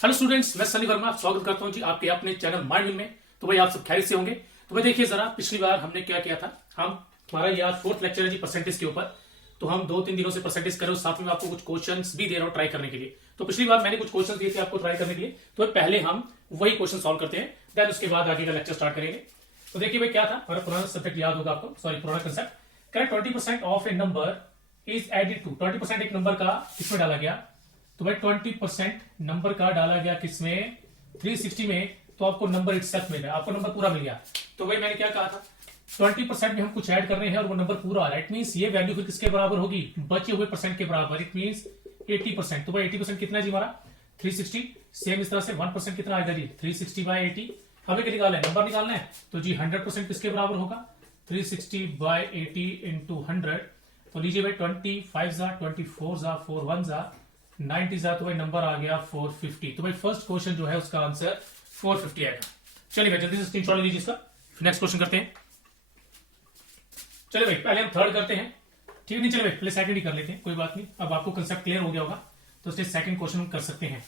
Hello students, मैं सनी वर्मा स्वागत करता हूं जी आपके अपने चैनल माइंड में। तो भाई आप सब खैरियत से होंगे। तो भाई देखिए जरा, पिछली बार हमने क्या किया था, हमारा यार फोर्थ लेक्चर है जी परसेंटेज के ऊपर। तो हम 2-3 दिनों से परसेंटेज कर रहे हो, साथ में आपको कुछ क्वेश्चंस भी दे रहा हूं ट्राई करने के लिए। तो पिछली बार मैंने कुछ क्वेश्चन दिए थे आपको ट्राई करने के लिए, तो पहले हम वही क्वेश्चन सॉल्व करते हैं, देन उसके बाद आगे का लेक्चर स्टार्ट करेंगे। तो देखिए भाई क्या था, हमारा पुराना सब्जेक्ट याद होगा आपको, सॉरी पुराना concept. Correct 20% of a number is added to, 20% एक नंबर का किसमें डाला गया, तो भाई 20% नंबर का डाला गया किसमें, 360 में। तो आपको नंबर इटसेल्फ मिल गया, आपको नंबर पूरा मिल गया। तो भाई मैंने क्या कहा था, 20% में हम कुछ ऐड कर रहे हैं और वो नंबर पूरा आ रहा है। इट मींस ये वैल्यू फिर किसके बराबर होगी, बचे हुए परसेंट के बराबर। It means 80%। तो भाई 80% कितना है जी हमारा 360। सेम इस तरह से 1% कितना आएगा जी 360/80। हमें क्या निकालना है, नंबर निकालना है। तो जी 100% किसके बराबर होगा, 360/80 इंटू 100। तो लीजिए भाई 25 जा 24 जा 4 1 जा 90 जा, तो भाई नंबर आ गया 450। तो भाई फर्स्ट क्वेश्चन जो है उसका आंसर 450 आएगा। चलिए भाई जल्दी से स्क्रीनशॉट ले लीजिए इसका, फिर नेक्स्ट क्वेश्चन करते हैं। चलिए भाई पहले हम थर्ड करते हैं, ठीक है। नहीं चलिए भाई पहले सेकंड ही कर लेते हैं, कोई बात नहीं। अब आपको कंसेप्ट क्लियर हो गया होगा, तो इसलिए सेकंड क्वेश्चन हम कर सकते हैं।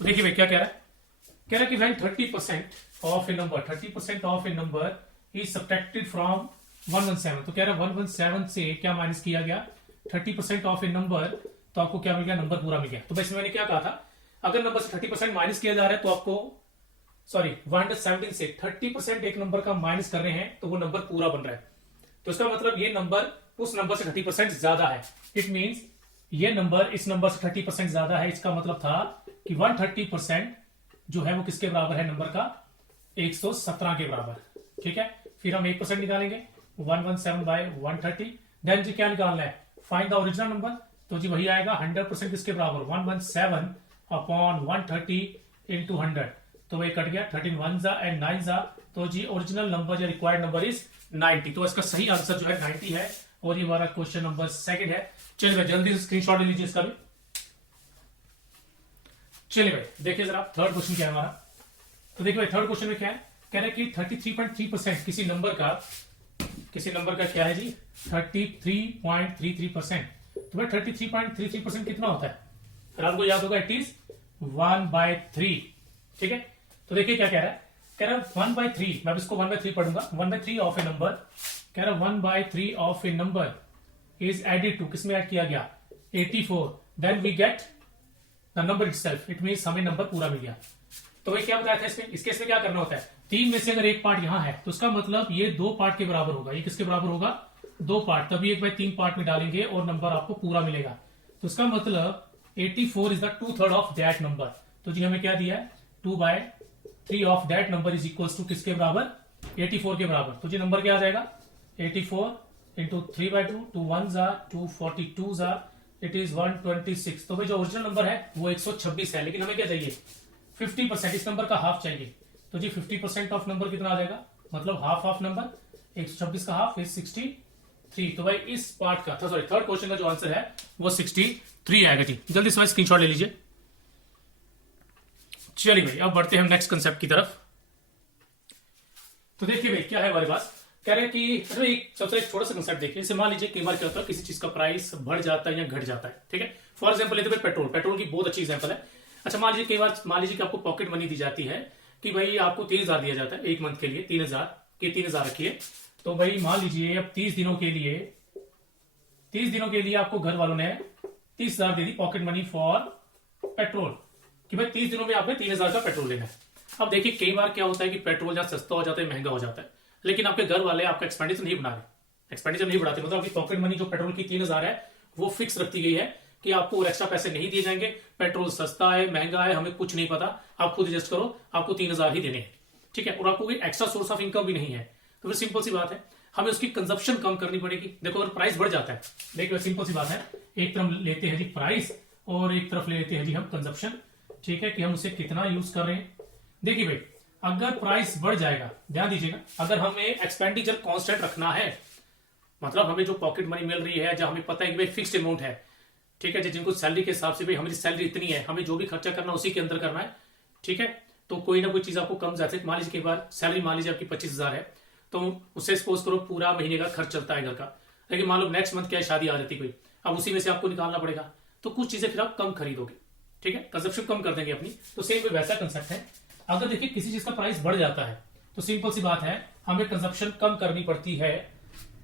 तो देखिए भाई क्या कह रहा है, कह रहा है कि भाई 30% of a number, 30% of a number is subtracted from 117। तो कह रहा है 117 से क्या माइनस किया गया, 30% ऑफ ए नंबर। तो आपको क्या मिल गया, नंबर पूरा मिल गया। तो वैसे मैंने क्या कहा था, अगर नंबर से 30% माइनस किया जा रहा है तो आपको, सॉरी 117 से 30% एक नंबर का माइनस कर रहे हैं तो वो नंबर पूरा बन रहा है। तो इसका मतलब ये नंबर उस नंबर से 30% ज्यादा है। इट मींस ये नंबर इस नंबर से 30% ज्यादा है। इसका मतलब था कि 130% जो है वो किसके बराबर है, नंबर का 117 के बराबर। ठीक है, फिर हम 1% निकालेंगे 117/130। देन जी क्या निकालना है, फाइंड द ओरिजिनल नंबर। तो जी वही आएगा 100% किसके बराबर, 117/130 इंटू 100। तो वही कट गया, 13 1 जा एंड 9 जा। तो जी ओरिजिनल नंबर या रिक्वायर्ड नंबर इज 90। तो इसका सही आंसर जो है 90 है। और ये हमारा क्वेश्चन नंबर सेकंड है। चलिए भाई जल्दी से स्क्रीनशॉट ले लीजिए इसका भी। चलिए भाई देखिए जरा थर्ड क्वेश्चन क्या है हमारा। तो देखिए भाई थर्ड क्वेश्चन में क्या है, कह रहे हैं कि 33.3% किसी नंबर का क्या है जी 33.33%। तो भाई 33.33% कितना होता है, अगर आपको याद होगा इट इज 1/3। ठीक है, तो देखिए क्या कह रहा है, कह रहा है 1/3, मैं इसको 1/3 पढ़ूंगा। 1/3 ऑफ ए नंबर, कह रहा है 1/3 of a number is added to, किसमें ऐड किया गया 84। Then we get the number itself. It means हमें नंबर पूरा मिल गया। तो भाई क्या बताया था इसमें, इसके इसमें क्या करना होता है, 3 में से अगर एक पार्ट यहां है तो उसका मतलब ये 2 पार्ट के बराबर होगा। ये किसके बराबर होगा, 2 पार्ट। तभी 1/3 पार्ट में डालेंगे और नंबर आपको पूरा मिलेगा। तो इसका मतलब 84 is the 2/3 of that number. तो जी हमें क्या दिया है, 2/3 of that number is equal to किसके बराबर, 84 के बराबर। तो जी नंबर क्या आ जाएगा, 84 इंटू 3/2, 2 1 जा 242 जा, इट इज 126। तो भाई जो ओरिजिनल नंबर है वो 126 है, लेकिन हमें क्या चाहिए 50%, इस नंबर का हाफ चाहिए। तो जी 50% ऑफ नंबर कितना आ जाएगा, मतलब हाफ ऑफ नंबर 126 का हाफ इज 63। तो भाई इस पार्ट का, सॉरी थर्ड क्वेश्चन का जो आंसर है वो 63 आएगा जी। जल्दी से स्क्रीनशॉट ले लीजिए। चलिए भाई अब बढ़ते हैं हम नेक्स्ट कंसेप्ट की तरफ। तो देखिए भाई क्या है हमारे पास, कह रहे हैं कि एक सबसे एक छोटा सा कंसेप्ट देखिए। जैसे मान लीजिए कई बार क्या होता है, किसी चीज का प्राइस बढ़ जाता है या घट जाता है। ठीक है, फॉर एग्जाम्पल लेते हैं पेट्रोल। पेट्रोल की बहुत अच्छी एग्जाम्पल है। अच्छा मान लीजिए कई बार, मान लीजिए कि आपको पॉकेट मनी दी जाती है कि भाई आपको 3000 दिया जाता है एक मंथ के लिए, 3000 के 3000 रखिए। तो भाई मान लीजिए अब 30 दिनों के लिए आपको घर वालों ने 30,000 दे दी पॉकेट मनी फॉर पेट्रोल, कि भाई 30 दिनों में आपने 3000 का पेट्रोल लेना है। अब देखिए कई बार क्या होता है कि पेट्रोल जहां सस्ता हो जाता है, महंगा हो जाता है, लेकिन आपके घर वाले आपका एक्सपेंडिचर नहीं बढ़ाते। मतलब आपकी पॉकेट मनी जो पेट्रोल की 3000 है वो फिक्स रखती गई है कि आपको और एक्स्ट्रा पैसे नहीं दिए जाएंगे। पेट्रोल सस्ता है महंगा है हमें कुछ नहीं पता, आप खुद एडजस्ट करो, आपको 3000 ही देने हैं। ठीक है, और आपको कोई एक्स्ट्रा सोर्स ऑफ इनकम भी नहीं है। तो फिर सिंपल सी बात है, हमें उसकी कंजप्शन कम करनी पड़ेगी। देखो अगर प्राइस बढ़ जाता है, देखो सिंपल सी बात है, एक तरफ लेते हैं जी प्राइस और एक तरफ लेते हैं जी हम कंजप्शन। ठीक है, कि हम उसे कितना यूज कर रहे हैं। देखिए भाई अगर प्राइस बढ़ जाएगा, ध्यान दीजिएगा, अगर हमें एक्सपेंडिचर कांस्टेंट रखना है, मतलब हमें जो पॉकेट मनी मिल रही है, जब हमें पता है कि भाई फिक्स्ड अमाउंट है। ठीक है, जिनको सैलरी के हिसाब से भाई हमारी सैलरी इतनी है, हमें जो भी खर्चा करना उसी के अंदर करना है। ठीक है, तो कोई ना कोई चीज आपको कम जाती है। मान लीजिए कई बार सैलरी मान लीजिए आपकी 25,000 है, तो उससे सपोज करो पूरा महीने का खर्च चलता है घर का। लेकिन मान लो नेक्स्ट मंथ क्या शादी आ जाती कोई, अब उसी में से आपको निकालना पड़ेगा, तो कुछ चीजें फिर आप कम खरीदोगे। ठीक है, कंजप्शन कम कर देंगे अपनी। तो सेम वैसा कंसेप्ट है। अगर देखिए किसी चीज का प्राइस बढ़ जाता है तो सिंपल सी बात है हमें कंजप्शन कम करनी पड़ती है,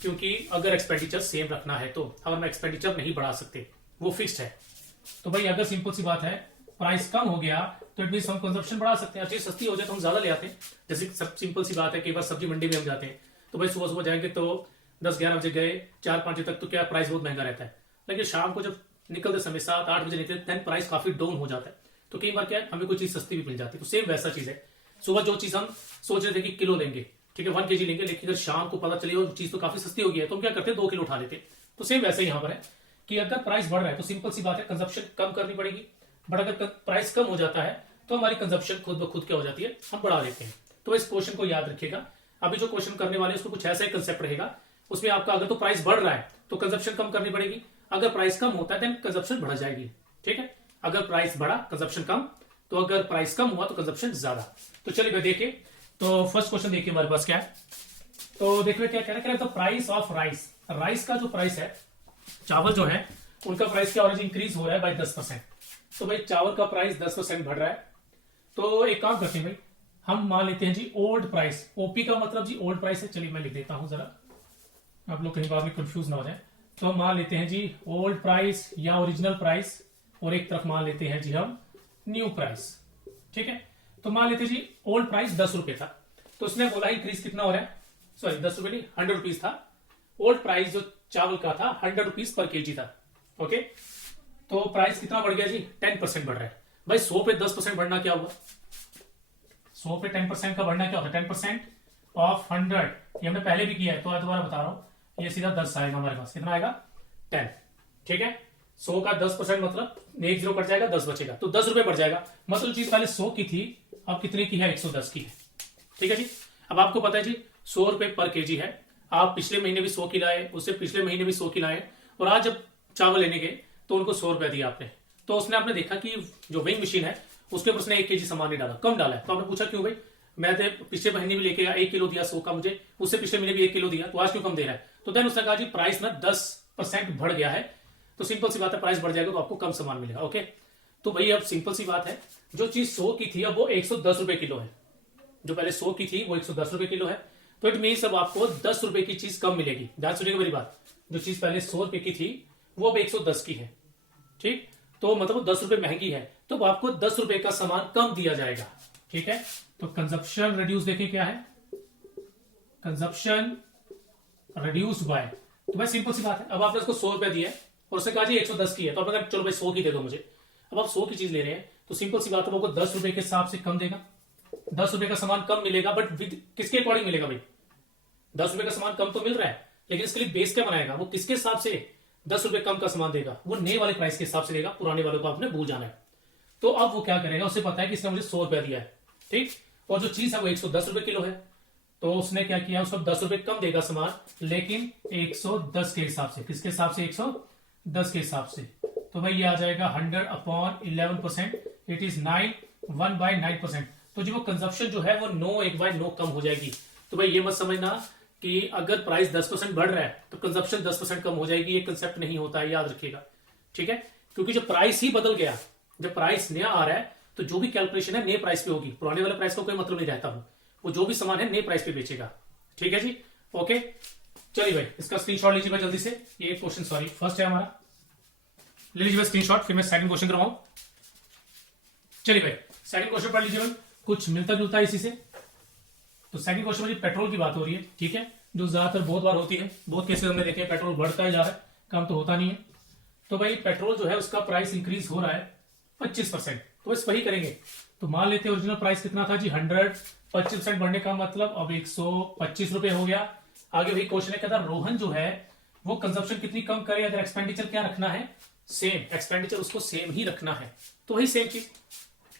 क्योंकि अगर एक्सपेंडिचर सेम रखना है तो अगर हम एक्सपेंडिचर नहीं बढ़ा सकते, वो फिक्स्ड है। तो भाई अगर सिंपल सी बात है प्राइस कम हो गया तो इट मीन हम कंजप्शन बढ़ा सकते हैं। चीज सस्ती हो जाए तो हम ज्यादा ले आते हैं। जैसे सब सिंपल सी बात है, कई बार सब्जी मंडी में हम जाते हैं तो भाई सुबह सुबह जाएंगे तो 10-11 बजे गए, 4-5 बजे तक तो क्या प्राइस बहुत महंगा रहता है, लेकिन शाम को जब निकलते समय 7-8 बजे निकलते देन प्राइस काफी डाउन हो जाता है। तो कई बार क्या है हमें कोई चीज सस्ती भी मिल जाती है। तो सेम वैसा चीज है, सुबह जो चीज हम सोच रहे थे कि किलो लेंगे, ठीक है 1 kg लेंगे, लेकिन अगर शाम को पता चले वो चीज तो काफी सस्ती हो गई है तो हम क्या करते हैं 2 किलो उठा लेते हैं। तो सेम वैसे यहाँ पर है कि अगर प्राइस बढ़ रहा है तो सिंपल सी बात है कंजप्शन कम करनी पड़ेगी, बट अगर प्राइस कम हो जाता है तो हमारी कंजप्शन खुद ब खुद क्या हो जाती है, हम बढ़ा लेते हैं। तो इस क्वेश्चन को याद रखिएगा। अभी जो क्वेश्चन करने वाले उसको कुछ ऐसा ही कंसेप्ट रहेगा, उसमें आपका अगर तो प्राइस बढ़ रहा है तो कंजप्शन कम करनी पड़ेगी, अगर प्राइस कम होता है देन कंजप्शन बढ़ जाएगी। ठीक है, अगर प्राइस बढ़ा कंजप्शन कम, तो अगर प्राइस कम हुआ तो कंजप्शन ज्यादा। तो चलिए देखिए, तो फर्स्ट क्वेश्चन देखिए हमारे पास क्या है। तो देखिए क्या कह रहा है, the price of rice, rice का जो प्राइस है, चावल जो है उनका प्राइस क्या हो रहा है, इंक्रीज हो रहा है बाय 10%। तो भाई चावल का प्राइस 10% बढ़ रहा है। तो एक काम करते हैं भाई, हम मान लेते हैं जी ओल्ड प्राइस, ओपी का मतलब जी ओल्ड प्राइस है। चलिए मैं लिख देता हूं जरा, आप लोग कहीं बाद में कंफ्यूज ना हो जाए। तो हम मान लेते हैं जी ओल्ड प्राइस या ओरिजिनल प्राइस, और एक तरफ मान लेते हैं जी हम न्यू प्राइस। ठीक है, तो मान लेते हैं जी ओल्ड प्राइस 10 रुपए था, तो उसने बोला इंक्रीज कितना हो रहा है, सॉरी 10 रुपए नहीं 100 रुपीज था। ओल्ड प्राइस जो चावल का था 100 रुपीज पर केजी था। ओके, तो प्राइस कितना बढ़ गया जी, 10% बढ़ रहा है। भाई 100 पे 10% बढ़ना क्या हुआ, 100 पे 10% का बढ़ना क्या होता है, 10% ऑफ 100, ये हमने पहले भी किया है तो आज दोबारा बता रहा हूं, ये सीधा 10 आएगा हमारे पास, कितना आएगा 10। ठीक है, 100 का 10% मतलब 1 0 कट जाएगा, 10 बचेगा, तो 10 रुपए बढ़ जाएगा। मतलब चीज पहले 100 की थी, अब कितने की है, 110 की है। ठीक है जी, अब आपको पता है जी 100 रुपए पर केजी है। आप पिछले महीने भी 100 की लाए, उससे पिछले महीने भी 100 की लाए, और आज जब चावल लेने गए तो उनको 100 रुपया दिया आपने। तो उसने आपने देखा कि जो वेइंग मशीन है उसके ऊपर उसने 1 केजी सामान नहीं डाला, कम डाला है। तो आपने पूछा क्यों भाई, मैं तो पिछले महीने भी लेके गया 1 किलो दिया 100 का मुझे, उससे पिछले महीने भी 1 किलो दिया, तो आज क्यों कम दे रहा है। तो देन उसने कहा जी प्राइस ना 10% बढ़ गया है, तो सिंपल सी बात है प्राइस बढ़ जाएगा तो आपको कम सामान मिलेगा। ओके, तो भाई अब सिंपल सी बात है, जो चीज 100 की थी अब वो 110 रुपए किलो है, जो पहले 100 की थी वो 110 रुपए किलो है। तो इट मीन अब आपको 10 रुपए की चीज कम मिलेगी। ध्यान सुनिएगा मेरी बात, जो चीज पहले 100 रुपए की थी वो अब 110 की है। ठीक, तो मतलब 10 रुपए महंगी है, तो आपको 10 रुपए का सामान कम दिया जाएगा। ठीक है, तो कंजप्शन रिड्यूस देखें क्या है, कंजप्शन रिड्यूस बाय, तो भाई सिंपल सी बात है, अब आपने उसको 100 रुपए दिया और उसने कहा जी 110 की है, तो आपने कहा चलो भाई 100 की दे दो मुझे। अब आप 100 की चीज ले रहे हैं तो सिंपल सी बात है आपको 10 रुपए के हिसाब से कम देगा, 10 रुपए का सामान कम मिलेगा, बट विद किसके अकॉर्डिंग मिलेगा भाई, 10 रुपए का सामान कम तो मिल रहा है, लेकिन इसके लिए बेस क्या बनाएगा, वो किसके हिसाब से 10 रुपए कम का सामान देगा, वो नए वाले प्राइस के हिसाब से देगा, पुराने वाले को आपने भूल जाना है। तो अब वो क्या करेगा, उसे पता है कि इसने मुझे 100 रुपया दिया है, ठीक, और जो चीज है वो 110 रुपए किलो है, तो उसने क्या किया, उसको 10 रुपए कम देगा सामान, लेकिन 110 के हिसाब से, किसके हिसाब से, 110 के हिसाब से। तो भाई ये आ जाएगा 100/11%, इट इज 1/9%। तो जो वो कंजप्शन जो है वो 9 कम हो जाएगी। तो भाई ये मत समझना कि अगर प्राइस 10% बढ़ रहा है तो कंजप्शन 10% कम हो जाएगी, ये कंसेप्ट नहीं होता है, याद रखिएगा। ठीक है, क्योंकि जब प्राइस ही बदल गया, जब प्राइस नया आ रहा है तो जो भी कैलकुलेशन है नए प्राइस पे होगी, पुराने वाले प्राइस का कोई मतलब नहीं रहता, वो जो भी सामान है नए प्राइस पे बेचेगा। ठीक है जी, ओके, चलिए भाई इसका स्क्रीनशॉट लीजिए भाई जल्दी से। ये क्वेश्चन सॉरी फर्स्ट है हमारा, ले लीजिए भाई स्क्रीनशॉट, फिर मैं सेकंड क्वेश्चन करवाऊं। चलिए भाई सेकंड क्वेश्चन पढ़ लीजिए भाई, कुछ मिलता जुलता है इसी से। तो सेकंड क्वेश्चन में पेट्रोल की बात हो रही है, ठीक है, जो ज्यादातर बहुत बार होती है, बहुत केसेस हमने देखे पेट्रोल बढ़ता ही जा रहा है, कम तो होता नहीं है। तो भाई पेट्रोल जो है उसका प्राइस इंक्रीज हो रहा है 25%, तो बस वही करेंगे। तो मान लेते हैं ओरिजिनल प्राइस कितना था जी 100, 25% बढ़ने का मतलब अब 125 रुपए हो गया। आगे वही क्वेश्चन है, कहता रोहन जो है वो कंजप्शन कितनी कम करे, अगर एक्सपेंडिचर क्या रखना है, सेम एक्सपेंडिचर उसको सेम ही रखना है, तो वही सेम चीज।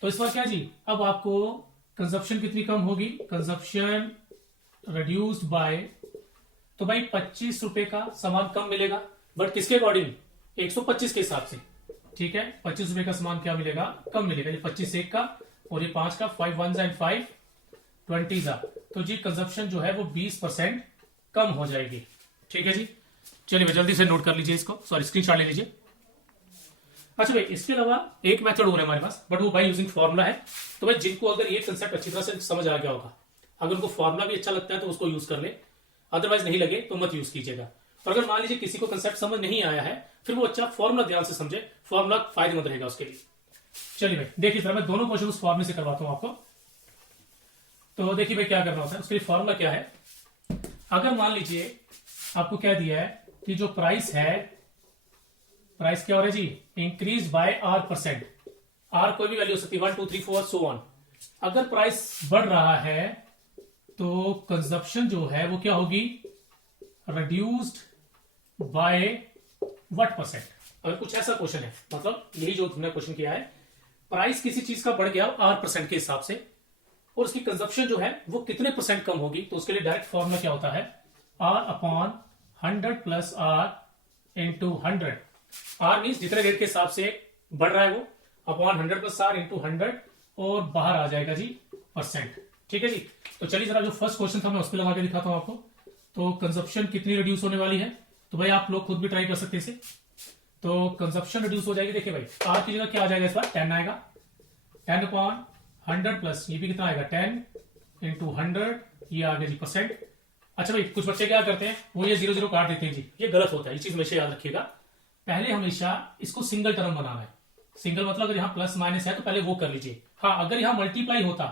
तो इस बार क्या जी, अब आपको कंजप्शन कितनी कम होगी, कंजप्शन रिड्यूस्ड बाय, तो भाई 25 रुपए का सामान कम मिलेगा, बट किसके अकॉर्डिंग, 125 के हिसाब से। ठीक है, 25 रुपए का सामान क्या मिलेगा, कम मिलेगा, ये 25 एक का और ये 5 का, 5 1s and 5 20s, तो जी कंजप्शन जो है वो 20% कम हो जाएगी। ठीक है जी, चलिए जल्दी से नोट कर लीजिए इसको, सॉरी स्क्रीनशॉट ले लीजिए। अच्छा भाई, इसके अलावा एक मेथड और है हमारे पास, बट वो बाय यूजिंग फॉर्मूला है। तो भाई जिनको अगर ये कंसेप्ट अच्छी तरह से समझ आ गया होगा, अगर उनको फॉर्मूला भी अच्छा लगता है तो उसको यूज कर ले, अदरवाइज नहीं लगे तो मत यूज कीजिएगा। और अगर मान लीजिए किसी को कंसेप्ट समझ नहीं आया है, फिर वो अच्छा फॉर्मूला ध्यान से समझे, फॉर्मूला फायदेमंद रहेगा उसके लिए। चलिए भाई देखिए जरा, मैं दोनों क्वेश्चन उस फॉर्मूले से करवाता हूं आपको। तो देखिए भाई क्या करना होता है, उसके लिए फॉर्मूला क्या है। अगर मान लीजिए आपको क्या दिया है कि जो प्राइस है, प्राइस क्या हो रहा है जी, इंक्रीज बाय R%। आर कोई भी वैल्यू हो सकती है, 1 2 3 4 सो ऑन। अगर प्राइस बढ़ रहा है तो कंजप्शन जो है वो क्या होगी, रिड्यूस्ड बाय व्हाट %। अगर कुछ ऐसा क्वेश्चन है, मतलब यही जो तुमने क्वेश्चन किया है, प्राइस किसी चीज का बढ़ गया R% के हिसाब से, और उसकी कंजप्शन जो है वो कितने % कम होगी, तो उसके लिए डायरेक्ट फॉर्मूला क्या होता है, R/100 plus R into 100। R means जितने रेट के हिसाब से बढ़ रहा है वो, अपॉन 100 प्लस R इंटू 100, और बाहर आ जाएगा जी %। ठीक है जी। तो चलिए जरा जो फर्स्ट क्वेश्चन था मैं उस पर लगा के दिखाता हूं आपको। तो कंजप्शन कितनी रिड्यूस होने वाली है, तो भाई आप लोग खुद भी ट्राई कर सकते हैं इसे। तो कंजप्शन रिड्यूस हो जाएगी, देखिए भाई R की जगह क्या आ जाएगा, इस बार 10 आएगा, 10/100 प्लस ये भी कितना आएगा 10 इंटू 100, ये आ गया जी %। अच्छा भाई कुछ बच्चे क्या करते हैं, वो ये 0 0 काट देते हैं जी, ये गलत होता है, ये चीज हमेशा याद रखिएगा। पहले हमेशा इसको सिंगल टर्म बनाना है। सिंगल मतलब अगर यहाँ प्लस माइनस है तो पहले वो कर लीजिए। हाँ, अगर यहाँ मल्टीप्लाई होता,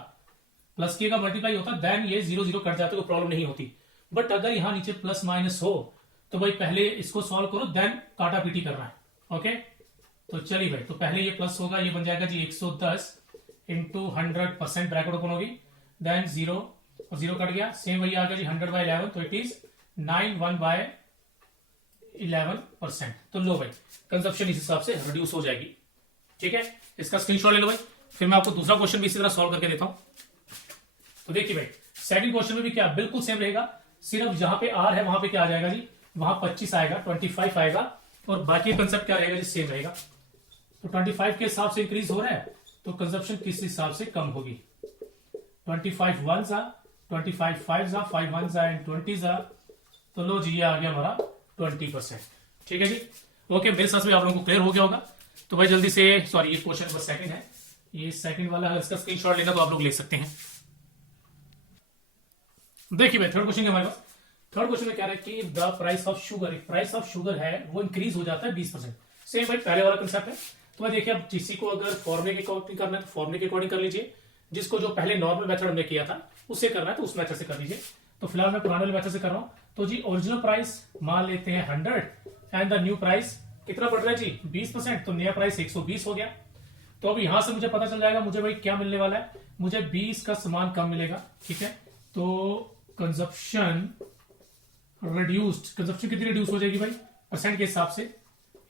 प्लस के का मल्टीप्लाई होता, देन ये 0 0 कट जाते, कोई प्रॉब्लम नहीं होती। बट अगर यहाँ नीचे प्लस माइनस हो तो भाई पहले इसको सॉल्व करो, देन काटा पीटी करना है। ओके, तो चलिए भाई, तो पहले ये प्लस होगा, ये बन जाएगा जी 110 इंटू 100%, ब्रैकेट ओपन होगी, देन 0 और 0 कट गया, सेम वही आ गया जी 100/11, तो इट इज 91/11%। तो लो भाई कंजप्शन इस हिसाब से रिड्यूस हो जाएगी। ठीक है, इसका स्क्रीनशॉट ले लो भाई, फिर मैं आपको दूसरा क्वेश्चन भी इसी तरह सॉल्व करके देता हूं। तो देखिए भाई सेकंड क्वेश्चन में भी क्या बिल्कुल सेम रहेगा, सिर्फ जहां पे R है वहां पे क्या आ जाएगा जी, वहां 25 आएगा, 25 आएगा, और बाकी कंसेप्ट क्या रहेगा जी, सेम रहेगा। तो 25 के हिसाब से इंक्रीज हो रहा है तो कंजप्शन किस हिसाब से कम होगी, 25 1s, 25 5s, 5 1s and 20s। तो लो जी ये आ गया हमारा 20%। ठीक है जी, ओके, मेरे साथ में आप लोगों को क्लियर हो गया होगा। तो भाई जल्दी से, सॉरी ये क्वेश्चन नंबर सेकंड है, ये सेकंड वाला है, इसका स्क्रीनशॉट लेना तो आप लोग ले सकते हैं। देखिए भाई थर्ड क्वेश्चन हमारे पास, थर्ड क्वेश्चन में क्या है कि the price of sugar, price of sugar है वो इंक्रीज हो जाता है 20%। सेम भाई पहले वाला कंसेप्ट है। तो भाई देखिए अब किसी को अगर फॉर्मूले के अकॉर्डिंग करना है तो फॉर्मूले के अकॉर्डिंग कर लीजिए, जिसको जो पहले नॉर्मल मेथड हमने किया था उससे करना है तो उस मेथड से कर लीजिए। तो फिलहाल मैं पुराने मेथड से कर रहा हूं। तो जी ओरिजिनल प्राइस मान लेते हैं 100 एंड द न्यू प्राइस कितना बढ़ रहा है जी 20%, तो नया प्राइस 120 हो गया। तो अब यहां से मुझे पता चल जाएगा मुझे भाई क्या मिलने वाला है, मुझे 20 का सामान कम मिलेगा। ठीक है, तो कंजप्शन रिड्यूस्ड, कंजप्शन कितनी रिड्यूस हो जाएगी भाई परसेंट के हिसाब से,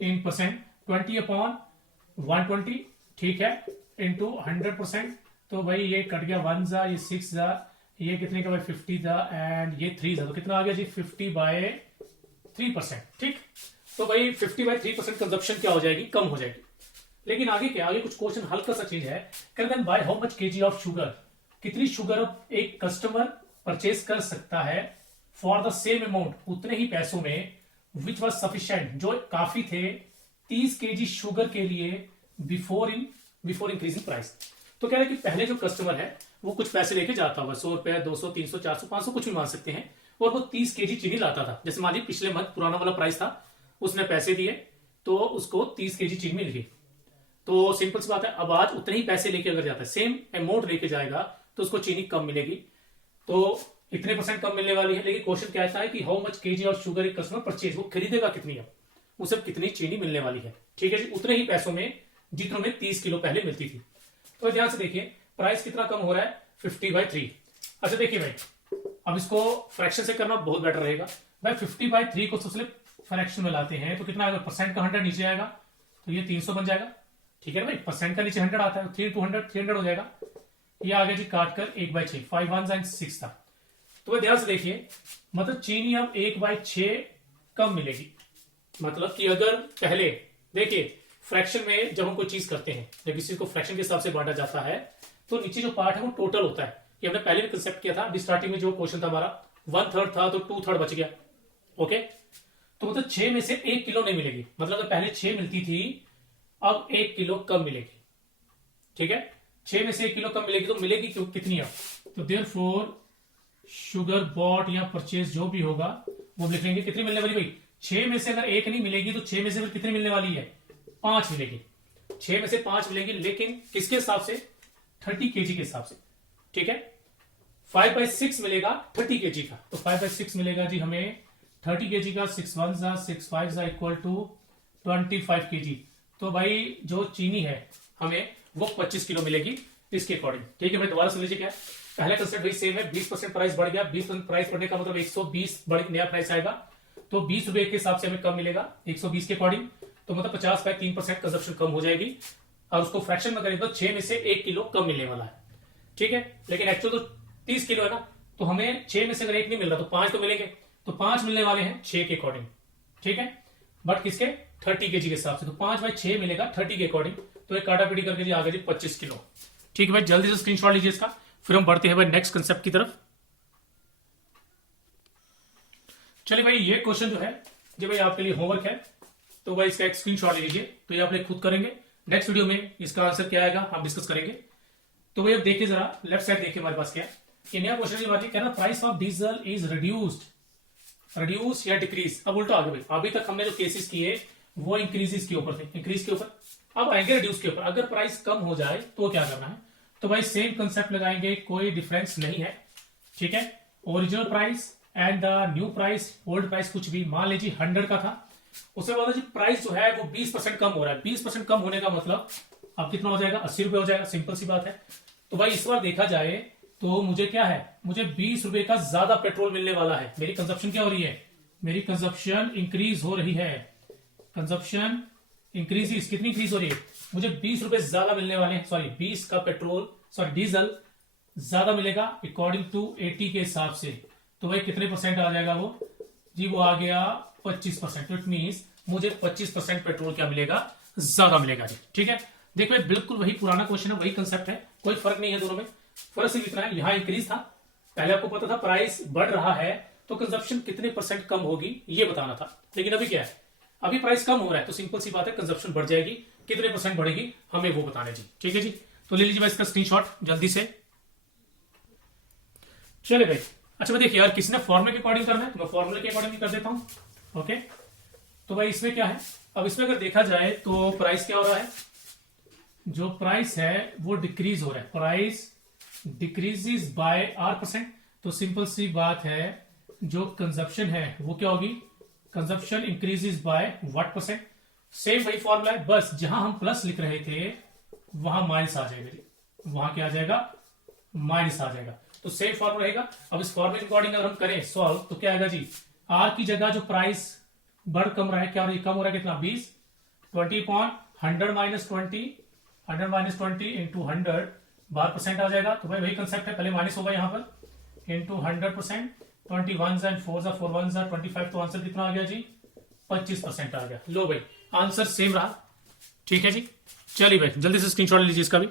इन परसेंट 20/120, ठीक है, इंटू 100%। तो भाई ये कट गया 1 जा, ये 6 जा, ये कितने का भाई 50 था, एंड ये 3 था, तो कितना आ गया जी 50/3%। ठीक, तो भाई 50/3% कंजप्शन क्या हो जाएगी, कम हो जाएगी। लेकिन आगे क्या, आगे कुछ क्वेश्चन हल्का सा चेंज है, then by how much kg of sugar, कितनी शुगर एक कस्टमर परचेज कर सकता है फॉर द सेम अमाउंट, उतने ही पैसों में, विच वॉज सफिशिएंट, जो काफी थे 30 kg शुगर के लिए बिफोर इंक्रीजिंग प्राइस। तो कह रहे कि पहले जो कस्टमर है वो कुछ पैसे लेके जाता होगा, 100 रुपए, 200, 300, 400, 500 कुछ भी मान सकते हैं, और वो 30 kg चीनी लाता था। जैसे मान लीजिए पिछले मंथ पुराना वाला प्राइस था, उसने पैसे दिए तो उसको 30 kg चीनी मिल गई। तो सिंपल सी बात है, अब आज उतने ही पैसे लेके अगर जाता है, सेम अमाउंट लेके जाएगा तो उसको चीनी कम मिलेगी, तो इतने % कम मिलने वाली है। लेकिन क्वेश्चन क्या है कि how much kg of sugar एक कस्टमर परचेज, वो खरीदेगा कितनी, अब उसे कितनी चीनी मिलने वाली है। ठीक है जी, उतने ही पैसों में जितनों में 30 किलो पहले मिलती थी। तो ध्यान से देखिए प्राइस कितना कम हो रहा है 50/3। अच्छा देखिए भाई अब इसको फ्रैक्शन से करना बहुत बेटर रहेगा भाई। 50/3 को सबसे फ्रैक्शन में लाते हैं तो कितना आएगा, परसेंट का 100 नीचे आएगा तो ये 300 बन जाएगा। ठीक है भाई, परसेंट का नीचे 100 आता है, 3 into 100 300 हो जाएगा। ये आ गया जी काट कर 1/6, 5 1s and 6 था। तो ध्यान से देखिए, मतलब चीनी अब 1/6 कम मिलेगी। मतलब कि अगर पहले देखिए फ्रैक्शन में जब हम कोई चीज करते हैं, जब किसी को फ्रैक्शन के हिसाब से बांटा जाता है तो नीचे जो पार्ट है वो टोटल होता है। ये हमने पहले भी कंसेप्ट किया था, स्टार्टिंग में जो क्वेश्चन था हमारा 1/3 था तो 2/3 बच गया। ओके, तो मतलब 6 में से 1 किलो नहीं मिलेगी। मतलब अगर पहले 6 मिलती थी अब 1 किलो कम मिलेगी, ठीक है। 6 में से 1 किलो कम मिलेगी तो मिलेगी क्यों, कितनी अब, तो देयरफॉर शुगर बॉट या परचेज जो भी होगा वो लिख लेंगे। कितनी मिलने वाली भाई, 6 में से अगर 1 नहीं मिलेगी तो 6 में से फिर कितनी मिलने वाली है, 5 मिलेगी। 6 में से 5 मिलेगी, लेकिन किसके हिसाब से, 30 kg के हिसाब से, ठीक है। 5/6 मिलेगा 30 kg का, तो 5/6 मिलेगा जी हमें 30 kg का, 6 1 जा 6 5 जा इक्वल टू 25 kg। तो भाई जो चीनी है हमें वो 25 किलो मिलेगी इसके अकॉर्डिंग, ठीक है भाई। दोबारा सुन लीजिए, क्या पहला कंसेप्ट भाई सेम है, 20% प्राइस बढ़ गया, 20% प्राइस बढ़ने का मतलब 120 बढ़ नया प्राइस आएगा, तो 20 रुपए के हिसाब से हमें कम मिलेगा 120 के अकॉर्डिंग, तो मतलब 50/3% कंजप्शन कम हो जाएगी। और उसको फ्रैक्शन में करें तो 6 में से 1 किलो कम मिलने वाला है, ठीक है। लेकिन एक्चुअल तो 30 किलो है ना, तो हमें 6 में से अगर 1 नहीं मिल रहा तो 5 तो मिलेंगे, तो 5 मिलने वाले हैं 6 के अकॉर्डिंग, ठीक है। बट किसके, 30 kg के हिसाब से, तो 5/6 मिलेगा 30 के अकॉर्डिंग, तो एक काटा पीटी करके जी आ गया जी 25 किलो, ठीक है भाई। जल्दी से स्क्रीनशॉट लीजिए इसका, फिर हम बढ़ते हैं भाई नेक्स्ट कंसेप्ट की तरफ। चलिए भाई ये क्वेश्चन जो है जी भाई आपके लिए होमवर्क है, तो भाई इसका एक स्क्रीनशॉट ले लीजिए, तो ये आप लोग खुद करेंगे। नेक्स्ट वीडियो में इसका आंसर क्या आएगा हम डिस्कस करेंगे। तो भाई अब देखिए जरा लेफ्ट साइड देखिए हमारे पास क्या है, नया क्वेश्चन की बात है, कह रहा price of diesel is reduce या डिक्रीज। अब उल्टा आगे भाई, अभी तक हमने जो केसेस किए वो इंक्रीजेस के ऊपर थे, इंक्रीज के ऊपर, अब आएंगे रिड्यूस के ऊपर। अगर प्राइस कम हो जाए तो क्या करना है, तो भाई सेम कंसेप्ट लगाएंगे, कोई डिफरेंस नहीं है, ठीक है। Original price and the new price, old price कुछ भी, मान लीजिए 100 का था, उसके बाद जी प्राइस जो है वो 20% कम हो रहा है। 20% कम होने का मतलब अब कितना हो जाएगा, 80 रुपए हो जाएगा, सिंपल सी बात है। तो भाई इस बार देखा जाए तो मुझे क्या है, मुझे 20 रुपए का ज्यादा पेट्रोल मिलने वाला है। मेरी कंजप्शन क्या हो रही है, मेरी कंजप्शन इंक्रीज हो रही है, कंजप्शन इंक्रीज, कितनी इंक्रीज हो रही है, मुझे 20 रुपए ज्यादा मिलने वाले हैं, सॉरी 20 का पेट्रोल, सॉरी डीजल ज्यादा मिलेगा अकॉर्डिंग टू 80 के हिसाब से। तो भाई कितने परसेंट आ जाएगा वो जी, वो आ गया 25%। इट मीन्स मुझे 25% पेट्रोल क्या मिलेगा, ज्यादा मिलेगा जी, ठीक है। देखो बिल्कुल वही पुराना क्वेश्चन है, वही कंसेप्ट है, कोई फर्क नहीं है दोनों में, फर्क सिर्फ इतना है, यहां इंक्रीज था, पहले आपको पता था प्राइस बढ़ रहा है तो कंजप्शन कितने परसेंट कम होगी ये बताना था, लेकिन अभी क्या है, अभी प्राइस कम हो रहा है तो सिंपल सी बात है कंजप्शन बढ़ जाएगी, कितने परसेंट बढ़ेगी हमें वो बताना है जी, ठीक है जी। तो ले लीजिए भाई इसका स्क्रीनशॉट जल्दी से। चले भाई, अच्छा भाई देखिए यार किसी ने फॉर्मूले के अकॉर्डिंग करना है तो मैं फॉर्मूले के अकॉर्डिंग कर देता हूं, ओके। तो भाई इसमें क्या है, अब इसमें अगर देखा जाए तो प्राइस क्या हो रहा है, जो प्राइस है वो डिक्रीज हो रहा है, प्राइस डिक्रीजेस बाय R%। तो सिंपल सी बात है, जो कंजप्शन है वो क्या होगी, कंजप्शन इंक्रीजेस बाय %। सेम वही फॉर्मूला है, बस जहां हम प्लस लिख रहे थे वहां माइनस आ जाएगा, वहां क्या आ जाएगा, माइनस आ जाएगा, तो सेम फॉर्मूला रहेगा। अब इस फॉर्मूले के अकॉर्डिंग अगर हम करें सॉल्व तो क्या आएगा जी, R की जगह जो प्राइस बढ़ कम रहा है, क्या कम हो रहा है, कितना 20, 20/100 - 20 100 - 20 इंटू 100 12% आ जाएगा। तो भाई वही कंसेप्ट है, पहले माइनस होगा यहाँ पर इंटू 100%, 21 एंड 4 4 1 25, तो आंसर कितना आ गया जी, 25% आ गया। लो भाई आंसर सेम रहा, ठीक है जी। चलिए भाई जल्दी से स्क्रीनशॉट ले लीजिए इसका भी,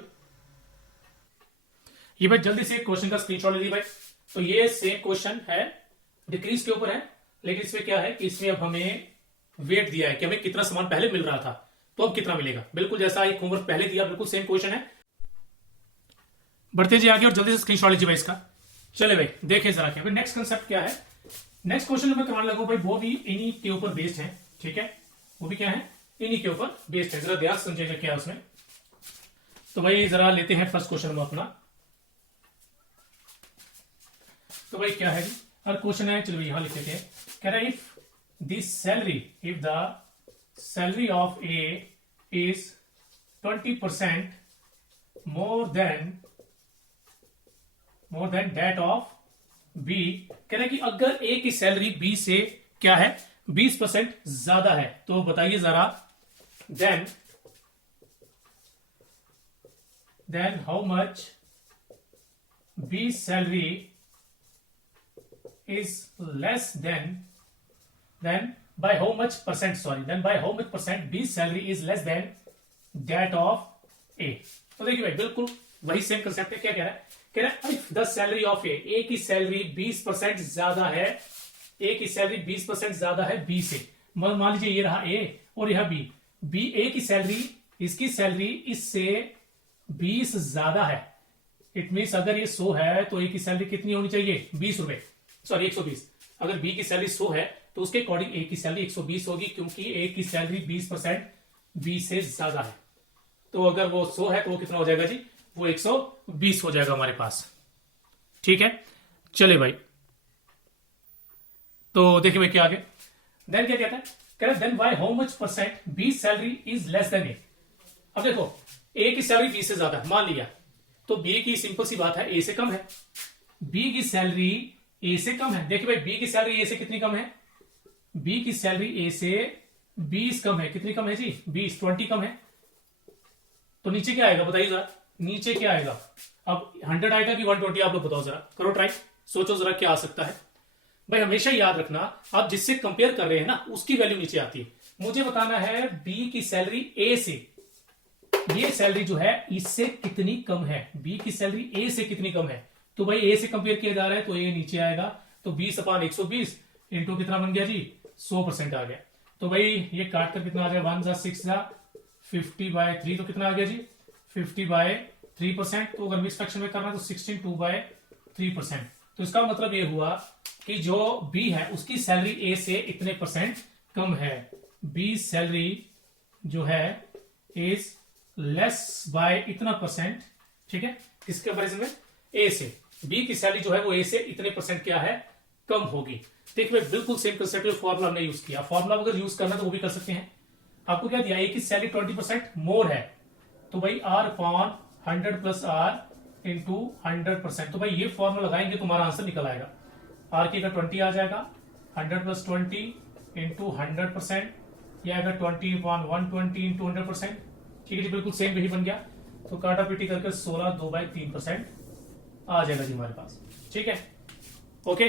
ये भाई जल्दी से क्वेश्चन का स्क्रीनशॉट ले लीजिए भाई। तो ये सेम क्वेश्चन है, डिक्रीज के ऊपर है, लेकिन इसमें क्या है कि इसमें अब हमें वेट दिया है कि हमें कितना सामान पहले मिल रहा था तो अब कितना मिलेगा, बिल्कुल जैसा एक होमवर्क पहले दिया, बिल्कुल सेम क्वेश्चन है। बढ़ते जी आगे और जल्दी से स्क्रीनशॉट लीजिए भाई इसका। चले भाई देखिए जरा क्या नेक्स्ट कंसेप्ट क्या है, नेक्स्ट क्वेश्चन जो मैं करवाने लगूं भाई वो भी इन्हीं के ऊपर बेस्ड है, ठीक है, वो भी क्या है, इन्हीं के ऊपर बेस्ड है, जरा ध्यान समझिएगा क्या है उसमें। तो भाई जरा लेते हैं फर्स्ट क्वेश्चन में अपना, तो भाई क्या है जी, हर क्वेश्चन है, चलो यहां लिख लेते हैं, कह रहा है if the salary of A is 20% more than that of B, कह रहा है कि अगर ए की सैलरी बी से क्या है 20% ज्यादा है, तो बताइए जरा then how much B salary is less than by how much percent, then by how much percent B salary is less than that of A। तो देखिए भाई बिल्कुल वही सेम कंसेप्ट है, क्या कह रहा है इफ द सैलरी ऑफ ए की सैलरी 20% ज्यादा है, ए की सैलरी 20% ज्यादा है बी से, मान लीजिए ये रहा ए और यह बी, ए की सैलरी इसकी सैलरी इससे 20 ज्यादा है। इट मीन्स अगर ये 100 है तो ए की सैलरी कितनी होनी चाहिए? 20 रुपए, सॉरी 120। अगर बी की सैलरी 100 है तो उसके अकॉर्डिंग ए की सैलरी 120 होगी, क्योंकि ए की सैलरी 20% बी से ज्यादा है। तो अगर वो 100 है तो वो कितना हो जाएगा जी? वो 120 हो जाएगा हमारे पास। ठीक है, चले भाई, तो देखिए भाई क्या आगे। देन क्या कहता है? कह रहा then by how much percent B salary is less than A. अब देखो ए की सैलरी बी से ज्यादा है, मान लिया, तो बी की सिंपल सी बात है ए से कम है। बी की सैलरी ए से कम है। देखिए भाई बी की सैलरी ए से कितनी कम है? बी की सैलरी ए से 20 कम है। कितनी कम है जी? 20 कम है। तो नीचे क्या आएगा बताइए जरा, नीचे क्या आएगा? अब 100 आएगा कि 120? आप लोग बताओ जरा, करो ट्राई, सोचो जरा क्या आ सकता है। भाई हमेशा याद रखना, आप जिससे कंपेयर कर रहे हैं ना उसकी वैल्यू नीचे आती है। मुझे बताना है बी की सैलरी ए से, ये सैलरी जो है इससे कितनी कम है। बी की सैलरी ए से कितनी कम है? तो भाई ए से कंपेयर किया जा रहा है तो ए नीचे आएगा। तो 20/120 इंटू कितना बन गया जी? 100% आ गया। तो भाई ये काट कर कितना आ गया? 1 जा 6 जा 50/3, तो कितना आ गया जी? 50/3%। तो अगर मिक्स फ्रैक्शन में करना तो 16 2/3%। तो इसका मतलब ये हुआ कि जो बी है उसकी सैलरी ए से इतने परसेंट कम है। बी सैलरी जो है इज लेस बाय इतना परसेंट। ठीक है, किसके कंपैरिजन में? ए से। बी की सैलरी जो है वो ए से इतने परसेंट क्या है? कम होगी। देखिए बिल्कुल सेम कंसेप्ट, फॉर्मूला हमने यूज किया। फॉर्मूला अगर यूज करना तो वो भी कर सकते हैं। आपको क्या दिया? ए की सैलरी 20% मोर है, तो भाई R upon 100 plus R into 100%। तो भाई ये फॉर्मूला लगाएंगे तो हमारा आंसर निकल आएगा। R की अगर 20 आ जाएगा, 100 प्लस 20 इंटू 100%, या अगर 20/120 इंटू 100%। ठीक है जी, बिल्कुल सेम वही बन गया। तो काटा पीटी करके 16 2/3% आ जाएगा जी हमारे पास। ठीक है, ओके।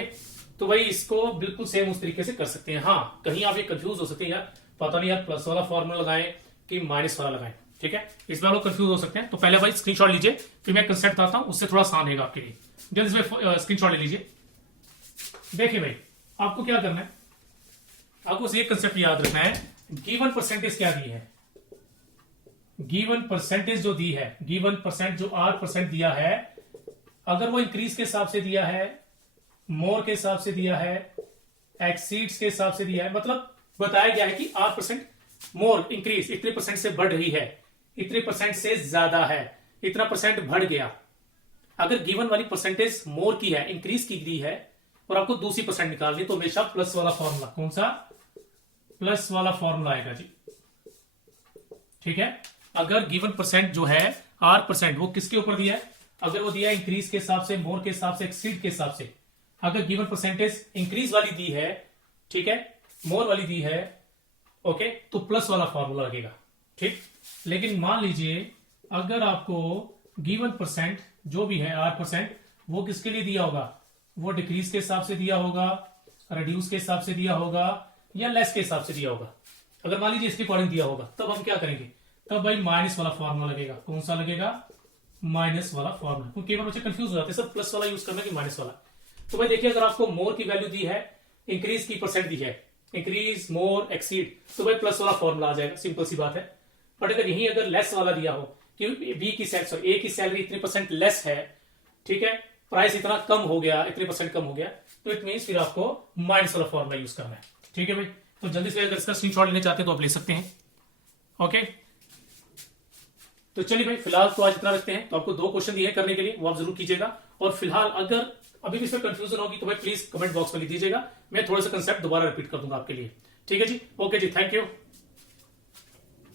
तो भाई इसको बिल्कुल सेम उस तरीके से कर सकते हैं। हाँ, कहीं आप ये कंफ्यूज हो सकते हैं, यार पता नहीं यार प्लस वाला फॉर्मूला लगाएं कि माइनस वाला लगाएं। ठीक है, इस बार लोग कंफ्यूज हो सकते हैं। तो पहले भाई स्क्रीनशॉट लीजिए, फिर मैं कंसेप्ट बताता हूं, उससे थोड़ा आसान रहेगा आपके लिए। जल्द इसमें स्क्रीनशॉट ले लीजिए। देखिए भाई आपको क्या करना है, आपको ये कंसेप्ट याद रखना है। गिवन परसेंटेज क्या दी है? गिवन परसेंटेज जो दी है, गिवन परसेंट जो R% दिया है, अगर वो इंक्रीज के हिसाब से दिया है, मोर के हिसाब से दिया है, एक्सीड्स के हिसाब से दिया है, मतलब बताया गया है कि R% मोर इंक्रीज इतने परसेंट से बढ़ रही है, इतने परसेंट से ज्यादा है, इतना परसेंट बढ़ गया। अगर गिवन वाली परसेंटेज मोर की है, इंक्रीज की गई है, और आपको दूसरी परसेंट निकालनी, तो हमेशा प्लस वाला फॉर्मूला, कौन सा? प्लस वाला फॉर्मूला आएगा जी। ठीक है, अगर गिवन परसेंट जो है R% वो किसके ऊपर दिया है? अगर वो दिया है इंक्रीज के हिसाब से, मोर के हिसाब से, एक्सीड के हिसाब से। अगर गिवन परसेंटेज इंक्रीज वाली दी है, ठीक है, मोर वाली दी है, ओके, तो प्लस वाला फॉर्मूला लगेगा। ठीक, लेकिन मान लीजिए अगर आपको गिवन परसेंट जो भी है R% वो किसके लिए दिया होगा? वो डिक्रीज के हिसाब से दिया होगा, रिड्यूस के हिसाब से दिया होगा, या लेस के हिसाब से दिया होगा। अगर मान लीजिए इसके अकॉर्डिंग दिया होगा, तब हम क्या करेंगे? तब भाई माइनस वाला फॉर्मूला लगेगा। कौन सा लगेगा? माइनस वाला फॉर्मूला। क्योंकि बच्चे कंफ्यूज हो जाते हैं, सर प्लस वाला यूज करना कि माइनस वाला। तो भाई देखिए, अगर आपको मोर की वैल्यू दी है, इंक्रीज की परसेंट दी है, इंक्रीज, मोर, एक्सीड, तो भाई प्लस वाला फॉर्मूला आ जाएगा, सिंपल सी बात है। बट अगर यही अगर लेस वाला दिया हो कि बी की सैलरी, ए की सैलरी इतने परसेंट लेस है, ठीक है, प्राइस इतना कम हो गया, इतने परसेंट कम हो गया, तो इट मीन्स फिर आपको माइनस वाला फॉर्मूला यूज करना है। ठीक है भाई, तो जल्दी से अगर इसका स्क्रीनशॉट लेने चाहते हैं तो आप ले सकते हैं। ओके, तो चलिए भाई फिलहाल तो आज इतना रखते हैं। तो आपको 2 क्वेश्चन दिए करने के लिए, वो आप जरूर कीजिएगा। और फिलहाल अगर अभी भी इसमें कंफ्यूजन होगी तो भाई प्लीज कमेंट बॉक्स में लिख दीजिएगा, मैं थोड़ा सा कंसेप्ट दोबारा रिपीट कर दूंगा आपके लिए। ठीक है जी, ओके जी, थैंक यू।